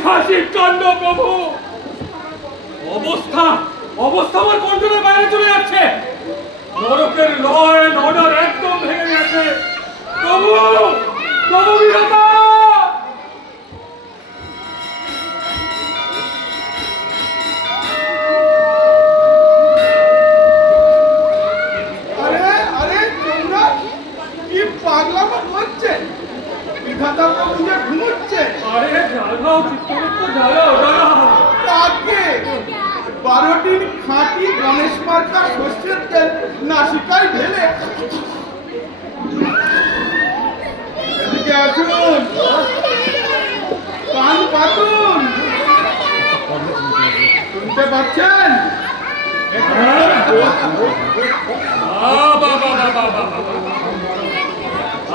ঐতিহাসিক কাণ্ড প্রভু। অবস্থা অবস্থা আমার কন্ট্রোলের বাইরে চলে যাচ্ছে। নরকের লয় নরক একদম ভেঙে গেছে। প্রভু প্রভু বিধাতা। বারোটির খাঁটি গণেশ মার্কা শস্যের তেল নাসিকায় ঢেলে এদিকে আসুন, কান পাতুন, শুনতে পাচ্ছেন?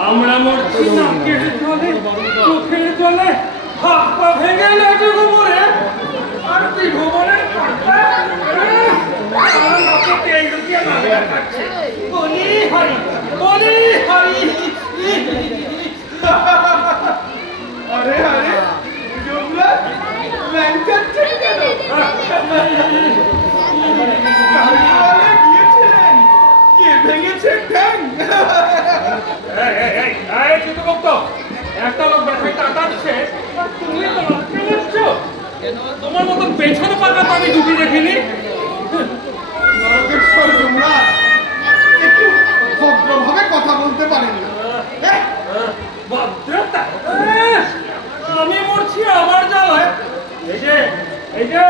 আমরা মরছি নাকের জলে, চোখের জলে, হাত পা ভেঙে গেছে গোবরে। আর তুই গোবরের বলি হরি বলি হরি। আরে আরে যমরাজ ল্যাংচাচ্ছেন কেন? গিয়েছিলেন, কে ভেঙেছে ঠ্যাং? একটা লোক ব্যথায় টাটাচ্ছে, তুমি তো লক্ষ্য করছ। তোমার মতন পেছনে পাকা তো আমি দুটি দেখিনি। নরকেশ্বর যমরাজ একটু ভদ্রভাবে কথা বলতে পারেন না? ভদ্রতা? আমি মরছি আমার জ্বালায়। এই যে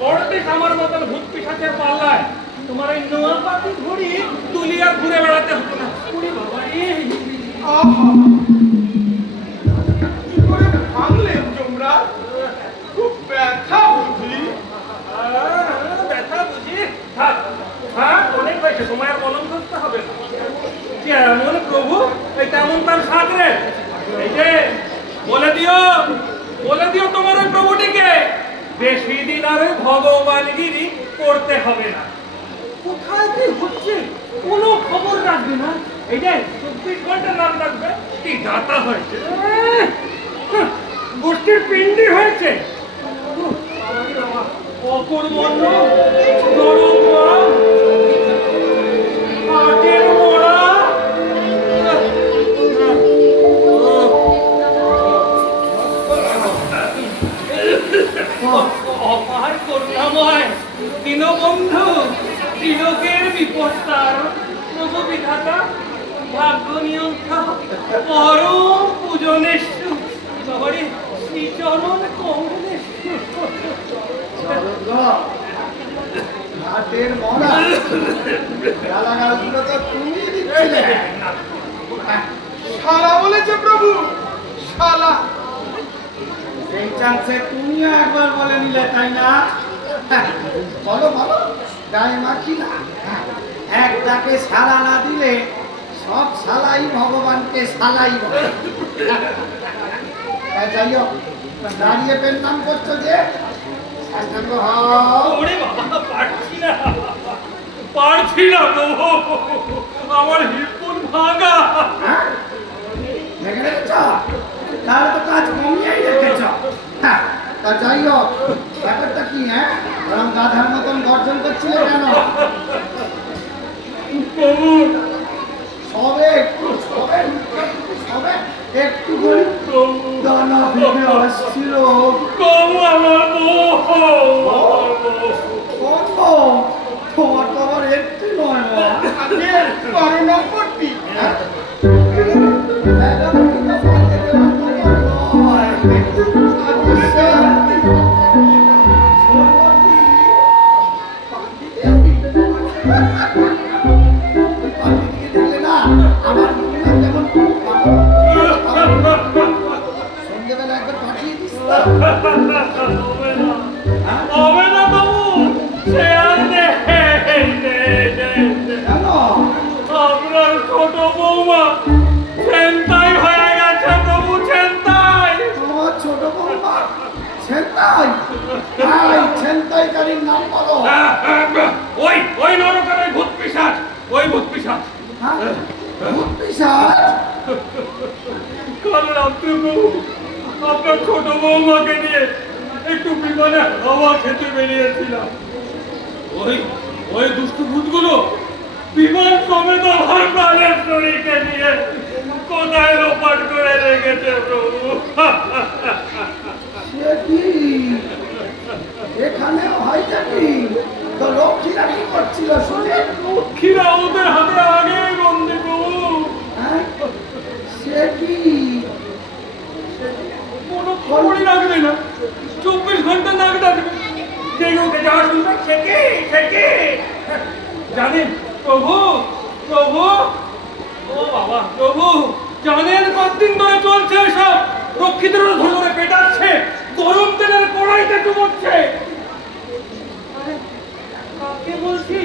পড়তিস আমার মতন ভূত পিশাচের পাল্লায়। তোমার এই নোয়া পাতি ঘুড়ি তুলিয়া ঘুরে বেড়াতে হতো না। বাবা কি করে ভাঙলেন যমরাজ? খুব ব্যথা বুঝি? ব্যথা বুঝি? থাক অনেক হয়েছে, তোমার কলম ধরতে হবে না। কেমন প্রভু এই তেমন তার সাগরে। এই যে বলে দিও তোমার ওই প্রভুটিকে বেশি দিন আর ভগবানগিরি করতে হবে না। কোথায় কি হচ্ছে কোনো খবর রাখবে না। এই যে 24 ঘন্টা নাম রাখবে। কি দাতা হয়েছে, গোষ্ঠীর পিণ্ডি হয়েছে। অকর্মণ্য হাটের মোড়া। অপার করুণাময় দীনবন্ধু, তিলকের বিপস্তার প্রভু বিধাতা, ভাগ্য নিয়ন্ত্রক, পরম পূজনেশ্বর, সবারই শ্রীচরণ কমলেশ্বর। হাটের মরা গালাগালগুলো তো তুমি দিচ্ছিলে। শালা বলেছে প্রভু, শালা। সেই চান্সে তুমিও একবার বলে নিলে, তাই না? বলো বলো, গায়ে মাখি না। এক ডাকে সালা না দিলে সব সালাই ভগবানকে সালাই বলে। যাই হোক, দাঁড়িয়ে পেন নাম করছো যে পারছি না প্রভু, আমার হিপুন ভাঙা। দেখে রেখেছ? তাহলে তো কাজ কমিয়েই রেখেছ। তা যাই হোক, ব্যাপারটা কি? ওরম গাধার মতন গর্জন করছিল কেন? প্রভু সবে একটু করে দানা ভেঙে আসছিল। আমার তোমার তো আবার একটু নয়, 12 নম্বরটি। সন্ধ্যেবেলা একবার পাঠিয়ে দিস। হবে না বাবু, সে আর আপনার ছোট বৌমা ছেনতাই হয়ে গেছে প্রভু, ছেনতাই। তোমার ছোট বৌমা ছেনতাইকারীর নাম বলো। ওই নরকের ভূত পিশাচ, ওই ভূত পিশাচ। ভূত পিশাচ? কাল রাত্রে প্রভু আপনার ছোট বৌমাকে নিয়ে একটু বিমানে হাওয়া খেতে বেরিয়েছিলাম। ওই ওই দুষ্টু ভূতগুলো বিমান সমেত আমার প্রাণের শরীরকে নিয়ে কোথায় লোপাট করে রেখেছে প্রভু। সে কি এখানে হয় জানি তো লক্ষ্মীরা কি করছিল শুনে? লক্ষ্মীরা ওদের হাতে আগে বন্দি প্রভু। হ্যাঁ? সে কি কোনো খবরই রাখবে না, 24 ঘন্টা নাক ডাকবে, জেগে উঠে যাওয়া শুনবে থেকে জানেন প্রভু, প্রভু, ও বাবা প্রভু, জানেন কতদিন ধরে চলছে এসব? রক্ষিতের ধরে ধরে পেটাচ্ছে, গরম তেলের কড়াইতে চুমোচ্ছে। আরে, কাকে বলছি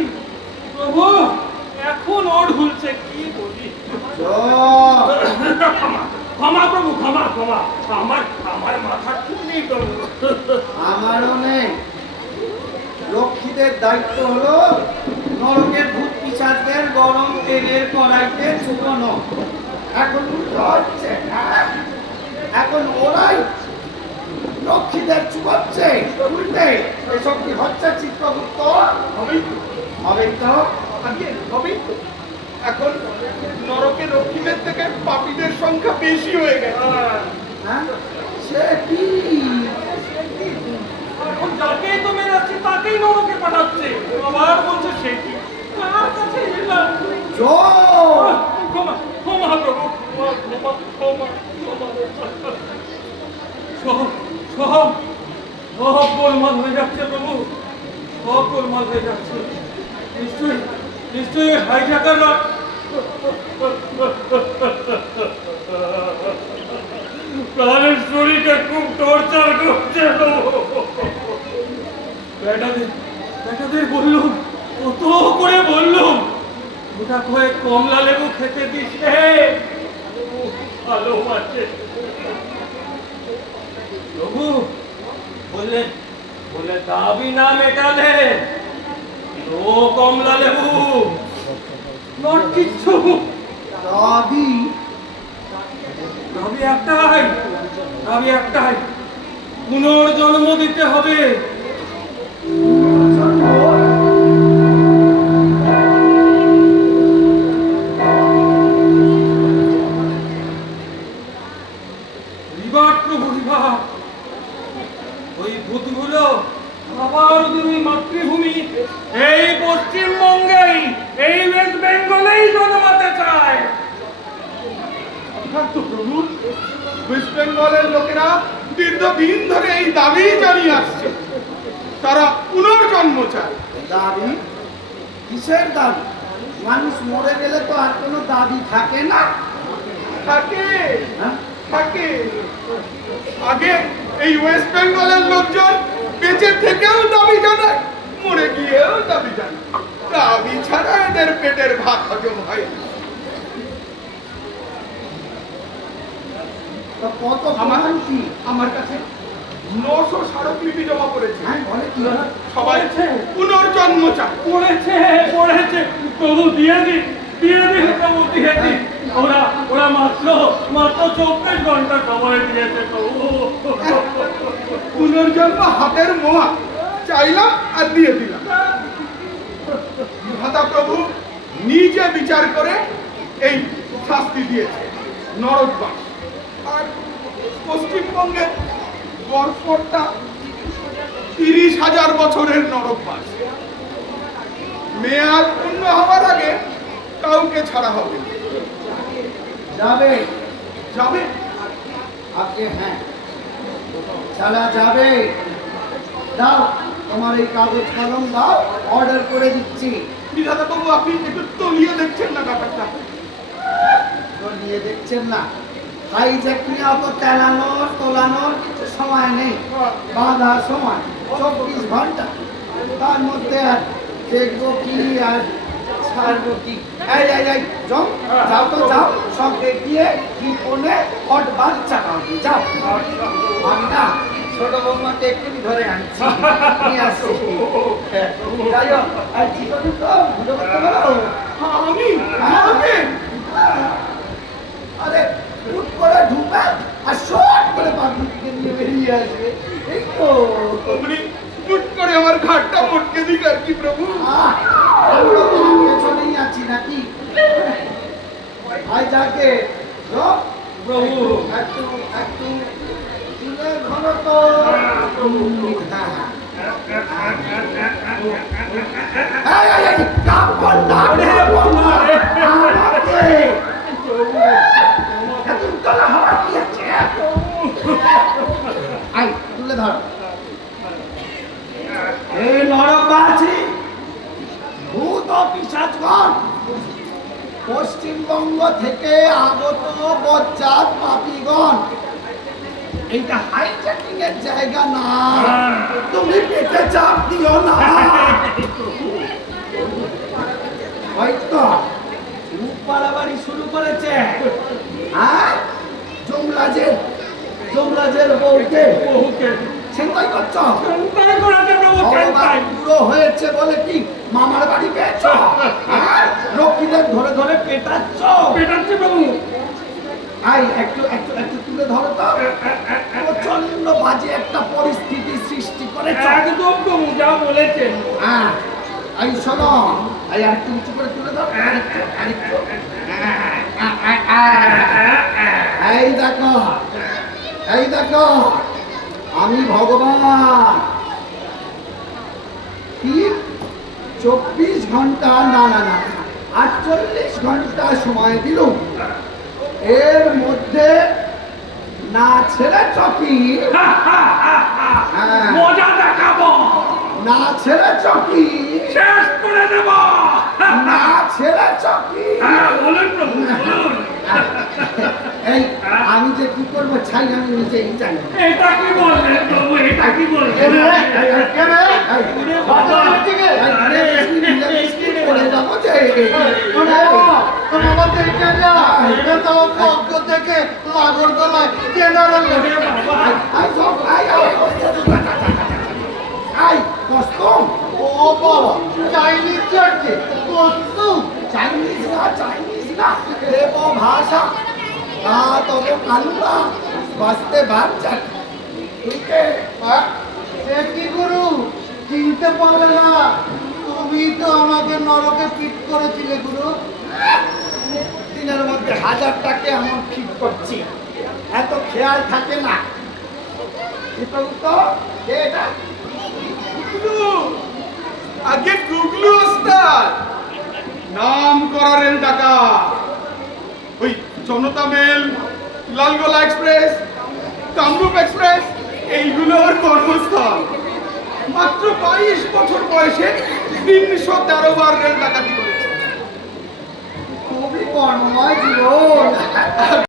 প্রভু? এখন ওর ঢুলছে, কি বলি। ক্ষমা প্রভু, ক্ষমা ক্ষমা, আমার আমার মাথা ঠিক নেই প্রভু। আমারও নেই। লক্ষ্মীদের দায়িত্ব হলো নরকের ভূত পিশাচদের গরম তেলের কড়াইতে চুবানো। এখন উল্টো হচ্ছে, হ্যাঁ? এখন ওরাই লক্ষ্মীদের চুবাচ্ছে উল্টে। এসব কি হচ্ছে চিত্রগুপ্ত? হবে তো আগে হবেই তো। এখন নরকে রক্ষীদের থেকে পাপীদের সংখ্যা বেশি হয়ে গেছে। হ্যাঁ? সে কি এখন যাকেই তো মেরাচ্ছে তাকেই নরকে পাঠাচ্ছে, আবার বলছে সে কি। কার কাছে এলাম? জোর ক্ষমা ক্ষমা প্রভু, ক্ষমা ক্ষমা ক্ষমা ক্ষমা। সব সব সব গোলমাল হয়ে যাচ্ছে প্রভু, সব গোলমাল হয়ে যাচ্ছে। নিশ্চয়ই নিশ্চয়ই হাইজাকাররা প্রাণের শরীরকে খুব টর্চার করছে প্রভু। বেটাদের বললুম, কত করে বললুম, ওটা কয়েক কমলা লেবু খেতে দিস রে, ভালোবাসে প্রভু। বললে বলে দাবি না মেটালে ও কমলা লেবু নট কিচ্ছু। দাবি দাবি একটাই, দাবি একটাই, পুনর্জন্ম দিতে হবে। রিবাট প্রভু, রিবাট। ওই ভূতগুলো আবার ওদের ওই মাতৃভূমি এই পশ্চিমবঙ্গেই, এই ওয়েস্ট বেঙ্গলেই জন্মাতে চায়। তো প্রভু, ওয়েস্ট বেঙ্গলের লোকেরা দীর্ঘদিন ধরে এই দাবি জানিয়ে আসছে, তারা পুনর্জন্ম চায়। দাবি? কিসের দাবি? মানুষ মরে গেলে তো আর কোনো দাবি থাকে না। থাকে হ্যাঁ? থাকে। আগে এই ওয়েস্ট বেঙ্গলের লোকজন বেঁচে থেকেও দাবি জানায়, মরে গিয়েও দাবি জানায়। দাবি ছাড়া এদের পেটের ভাত হজম হয় না। তো কত প্রমাণ কি? আমার কাছে 900 স্মারকলিপি জমা পড়েছে। হ্যাঁ, বলে কি? সবাই পুনর্জন্ম চায়। পড়েছে পড়েছে প্রভু, দিয়ে দিন প্রভু, দিয়ে দিন। ওরা ওরা মাত্র মাত্র 24 ঘন্টা সময় দিয়েছে প্রভু। পুনর্জন্ম হাতের মোয়া, চাইলাম আর দিয়ে দিলাম। ভাতা প্রভু নিজে বিচার করে এই শাস্তি দিয়েছে, নরকবাস। আর পশ্চিমবঙ্গের গড়পড়টা 30,000 বছরের নরকবাস। মেয়াদ পূর্ণ হওয়ার আগে কাউকে ছাড়া হবে না। যাবে যাবে? আপনি? হ্যাঁ, ছাড়া যাবে। দাও তোমার এই কাগজ কলম দাও, অর্ডার করে দিচ্ছি। বিধাতা বাবু, আপনি একটু তলিয়ে দেখছেন না ব্যাপারটা? তো নিয়ে দেখছেন না? হাইজ্যাক নিয়ে অত চালানোর তোলানোর কিছু সময় নেই, বাঁধার সময় 24 ঘন্টা। তার মধ্যে আর দেখবো কি আর ছাড়বো কি? এই এই এই যাও, যাও তো যাও, সব দেখিয়ে কি কোনে হট বাচ্চা কাউকে যাও। আমি না ছোট বৌমাকে এক্ষুনি ধরে আনছি, নিয়ে আসছি। যাই হোক, আর কি করবি তো ভিডিও করতে পারো? আমি আমাকে আরে হুট করে ঢুকা আর শর্ট করে পাবলিক আসবে এই তো আপনি হুট করে আমার ঘাটটা মটকে দিক আর কি প্রভু। আমরা তো পেছনেই আছি নাকি ভাই যাকে সব প্রভু একটু একটু তুলে ধরো তো হ্যাঁ এই, এই, কাপড় না, কাপড় না। আমাকে। এত উতলা হওয়ার কি আছে? আই, তুলে ধরো। এই নরকবাসী, ভূত ও পিশাচগণ, পশ্চিমবঙ্গ থেকে আগত বজ্জাত পাপীগণ, এইটা হাইজ্যাকিং এর জায়গা না, তুমি পেটে চাপ দিও না। হয়তো মুখ বাড়াবাড়ি শুরু করেছে, হ্যাঁ যমরাজের বউকে বহুকে চিন্তাই করছো? চিন্তাই করাতে প্রভু চিন্তাই পুরো হয়েছে বলে কি মামার বাড়ি পেয়েছ? হ্যাঁ? লক্ষ্মীদের ধরে ধরে পেটাচ্ছ। পেটাচ্ছে প্রভু আই একটু একটু একটু তুলে ধরো তো। প্রচন্ড বাজে একটা পরিস্থিতি সৃষ্টি করেছ। একদম প্রভু যা বলেছেন হ্যাঁ এই শোনো, এই একটু উঁচু করে তুলে ধরো। আরেকটু আরেকটু। এই দেখো, এই দেখো, আমি ভগবান ঠিক 24 ঘন্টা না না না 48 ঘন্টা সময় দিলুম, এর মধ্যে না ছেড়ে চকি, হ্যাঁ, মজা দেখাবো না ছেড়ে চকি, শেষ করে দেব না ছেড়ে চকি। হ্যাঁ বলুন প্রভু বলুন এই আমি যে কি করবো ছাই আমি নিজেই জানি না। এটা কি বললেন প্রভু এটা কি বললেন করে যাবো যে চাইনিজ না দেব ভাষা তা তব কান্না বাঁচতে বাচ্চা তুই কে? কি গুরু চিনতে পারলে না? তুমি তো আমাকে নরকে পিট করেছিলে গুরু। দিনের মধ্যে 1000টাকে এমন ঠিক করছি, এত খেয়াল থাকে না। এটা তো কে এটা? গুগলু, আগে গুগলু ওস্তাদ, নাম করা রেল ডাকা, ওই Janata mail, Lalgola express, Kamrup express, এইগুলো ওর কর্মস্থল। মাত্র 22 বছর বয়সে 313 বার রেল ডাকাতি করেছে। খুবই কর্মময় জীবন।